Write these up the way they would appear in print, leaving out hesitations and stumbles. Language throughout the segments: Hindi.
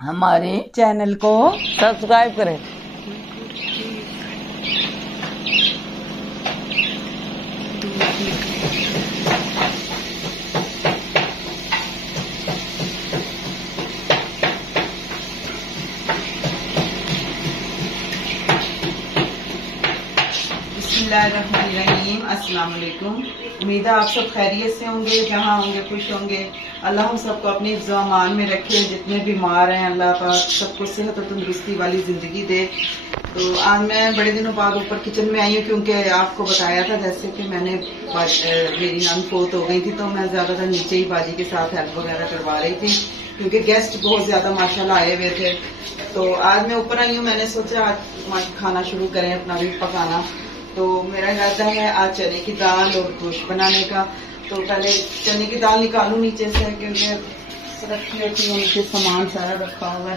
हमारे चैनल को सब्सक्राइब करें। बिस्मिल्लाहिर्रहमानिर्रहीम। अस्सलाम वालेकुम। उम्मीद है आप सब खैरियत से होंगे, जहाँ होंगे खुश होंगे। अल्लाह हम सबको अपनी ज़मान में रखे। जितने बीमार हैं अल्लाह पाक सबको सेहत और तंदुरुस्ती वाली ज़िंदगी दे। तो आज मैं बड़े दिनों बाद ऊपर किचन में आई हूँ, क्योंकि आपको बताया था जैसे कि मैंने मेरी नंद फोत हो गई थी, तो मैं ज़्यादातर नीचे ही बाजी के साथ हेल्प वगैरह करवा रही थी, क्योंकि गेस्ट बहुत ज़्यादा माशाल्लाह आए हुए थे। तो आज मैं ऊपर आई हूँ, मैंने सोचा आज खाना शुरू करें, अपना भी पकाना। तो मेरा इरादा है आज चने की दाल और गोश्त बनाने का। तो पहले चने की दाल निकालूं नीचे से, क्योंकि रखी होती है, नीचे सामान सारा रखा हुआ है।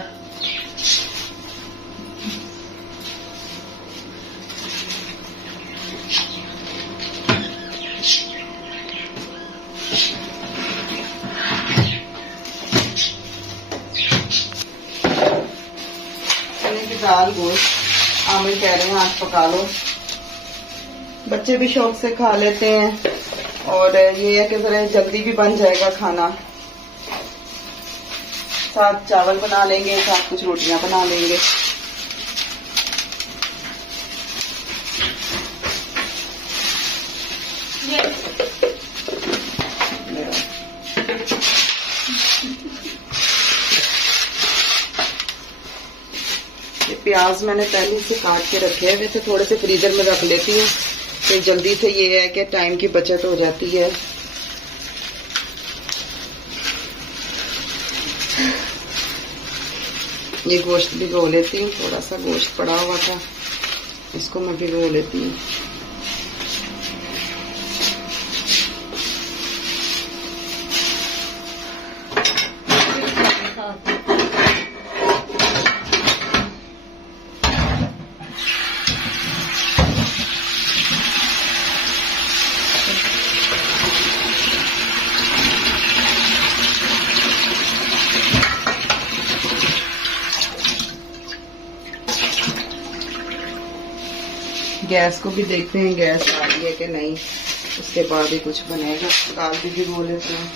चने की दाल गोश्त आमिर कह रहे हैं आज पका लो, बच्चे भी शौक से खा लेते हैं, और ये है कि जरा जल्दी भी बन जाएगा खाना। साथ चावल बना लेंगे, साथ कुछ रोटियां बना लेंगे। ये प्याज मैंने पहले से काट के रखे हैं, वैसे थोड़े से फ्रीजर में रख लेती हूँ, तो जल्दी से ये है कि टाइम की बचत हो जाती है। ये गोश्त भिगो लेती हूँ, थोड़ा सा गोश्त पड़ा हुआ था, इसको मैं भिगो लेती हूँ। गैस को भी देखते हैं गैस आ रही है कि नहीं, उसके बाद ही कुछ बनेगा। दाल भी भिगो लेते हैं।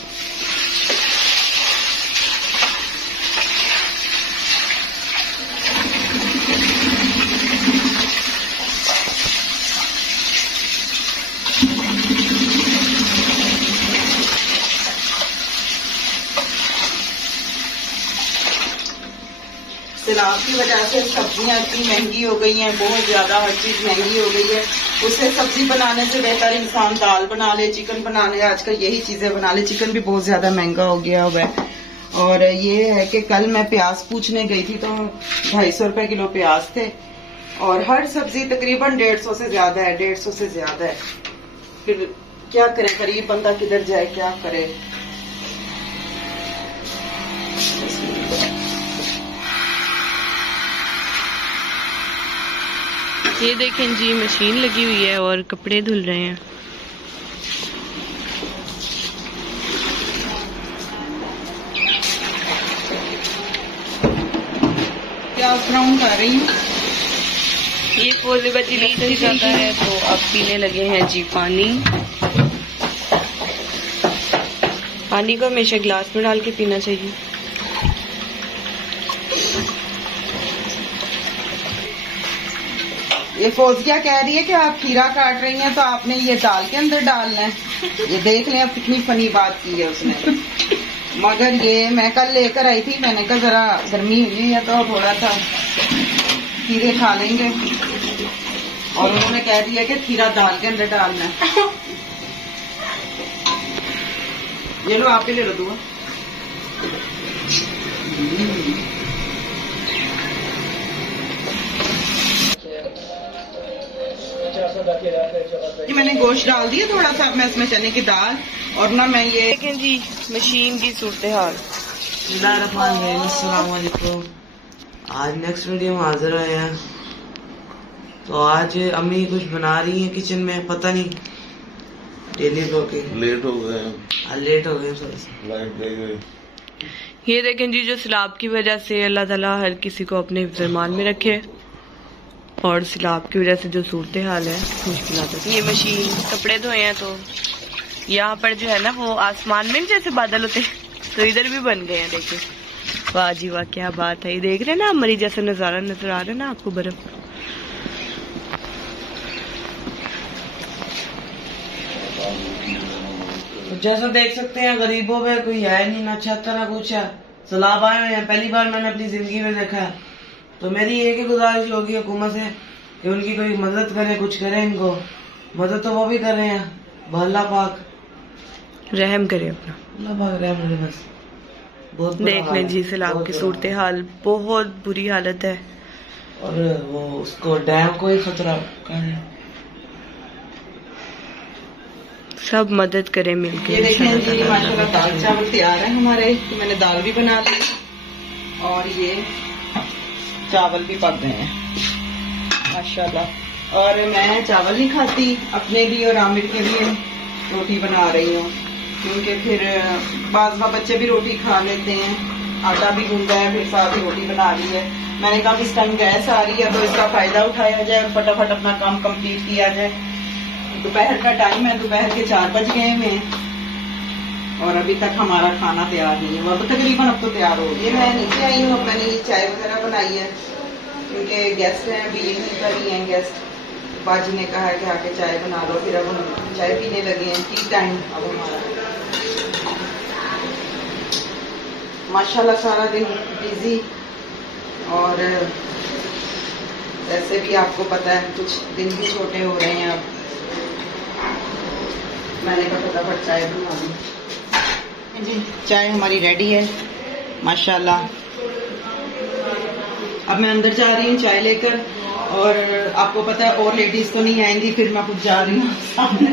सैलाब की वजह से सब्जियां इतनी महंगी हो गई हैं, बहुत ज्यादा हर चीज महंगी हो गई है। उससे सब्जी बनाने से बेहतर इंसान दाल बना ले, चिकन बना ले, आजकल यही चीजें बना ले। चिकन भी बहुत ज्यादा महंगा हो गया हुआ है। और ये है कि कल मैं प्याज पूछने गई थी, तो 250 रुपए किलो प्याज थे, और हर सब्जी तकरीबन 150 से ज्यादा है, 150 से ज्यादा है। फिर क्या करें, गरीब बंदा किधर जाए, क्या करे। ये देखें जी, मशीन लगी हुई है और कपड़े धुल रहे हैं। प्याज ब्राउन कर रही हूँ। ये पोले बची लीड जाता है, तो अब पीने लगे हैं जी पानी। पानी को हमेशा गिलास में डाल के पीना चाहिए। ये फौजिया कह रही है कि आप खीरा काट रही हैं, तो आपने ये दाल के अंदर डालना है। ये देख लें अब कितनी फनी बात की है उसने। मगर ये मैं कल लेकर आई थी, मैंने कहा जरा गर्मी हुई है तो थोड़ा सा खीरे खा लेंगे, और उन्होंने कह दिया कि खीरा दाल के अंदर डालना है। ये लो, आप ही ले लो दुआ। ये मैंने गोश्त डाल दिया थोड़ा सा, अब मैं इसमें चने की दाल, और ना मैं ये देखें जी मशीन की सूरत हाल। अस्सलाम वालेकुम। आज नेक्स्ट वीडियो में हाजिर आए हैं। तो आज अम्मी कुछ बना रही है किचन में, पता नहीं डेली ब्लॉग के लेट हो गए, लेट हो गए थोड़ा सा। लाइट गई। ये देखें जी, जो सैलाब की वजह से अल्लाह ताला हर किसी को अपने हिफ्ज़-ए-मान में रखे, और सैलाब की वजह से जो सूरत हाल है मुश्किल। ये मशीन कपड़े धोए हैं, तो यहाँ पर जो है ना वो आसमान में जैसे बादल होते हैं, तो इधर भी बन गए हैं। देखिए, वाह जी वाह, क्या बात है। ये देख रहे हैं ना, मरी जैसा नजारा नजर आ रहा है ना आपको, बर्फ। तो जैसा देख सकते हैं गरीबों में कोई है नहीं, ना छत ना कुछ है। सैलाब आए हुए हैं, पहली बार मैंने अपनी जिंदगी में देखा है। तो मेरी एक ही गुजारिश होगी हुकूमत से कि उनकी कोई मदद करे, कुछ करे इनको। मदद तो वो भी कर रहे हैं, अल्लाह पाक रहम करे अपना, अल्लाह पाक रहम करे बस। बहुत बुरा देख हाल लें है, जी, सैलाब बहुत की बुरा सूरत हाल, बहुत बुरी हालत है। और वो उसको डैम को ही खतरा कर, सब मदद करें मिलकर। ये देखें जी, माशाल्लाह दाल चावल तैयार है हमारे। तो मैंने दाल भी बना ली और ये चावल भी पक गए हैं माशाल्लाह। और मैं चावल नहीं खाती, अपने लिए और आमिर के लिए रोटी बना रही हूँ, क्योंकि फिर बाज़ बच्चे भी रोटी खा लेते हैं। आटा भी गूंदा है, फिर साथ ही रोटी बना ली है। मैंने कहा इस टाइम गैस आ रही है तो इसका फायदा उठाया जाए और फटाफट अपना काम कंप्लीट किया जाए। दोपहर का टाइम है, दोपहर के 4 बज गए हुए हैं और अभी तक हमारा खाना तैयार नहीं है। अब तकरीबन अब तो तैयार हो गया। मैं नीचे आई हूँ, मैंने ये चाय वगैरह बनाई है क्योंकि गेस्ट हैं, अभी यहीं पर ही हैं गेस्ट। बाजी ने कहा है कि आके चाय बना लो, फिर अब हम चाय पीने लगे हैं। टी टाइम अब हमारा माशाल्लाह सारा दिन बिजी। और वैसे भी आपको पता है कुछ दिन भी छोटे हो रहे हैं। अब मैंने कहा फटाफट चाय बना दी जी। चाय हमारी रेडी है माशाल्लाह। अब मैं अंदर जा रही हूँ चाय लेकर, और आपको पता है और लेडीज तो नहीं आएंगी, फिर मैं कुछ जा रही हूँ सामने।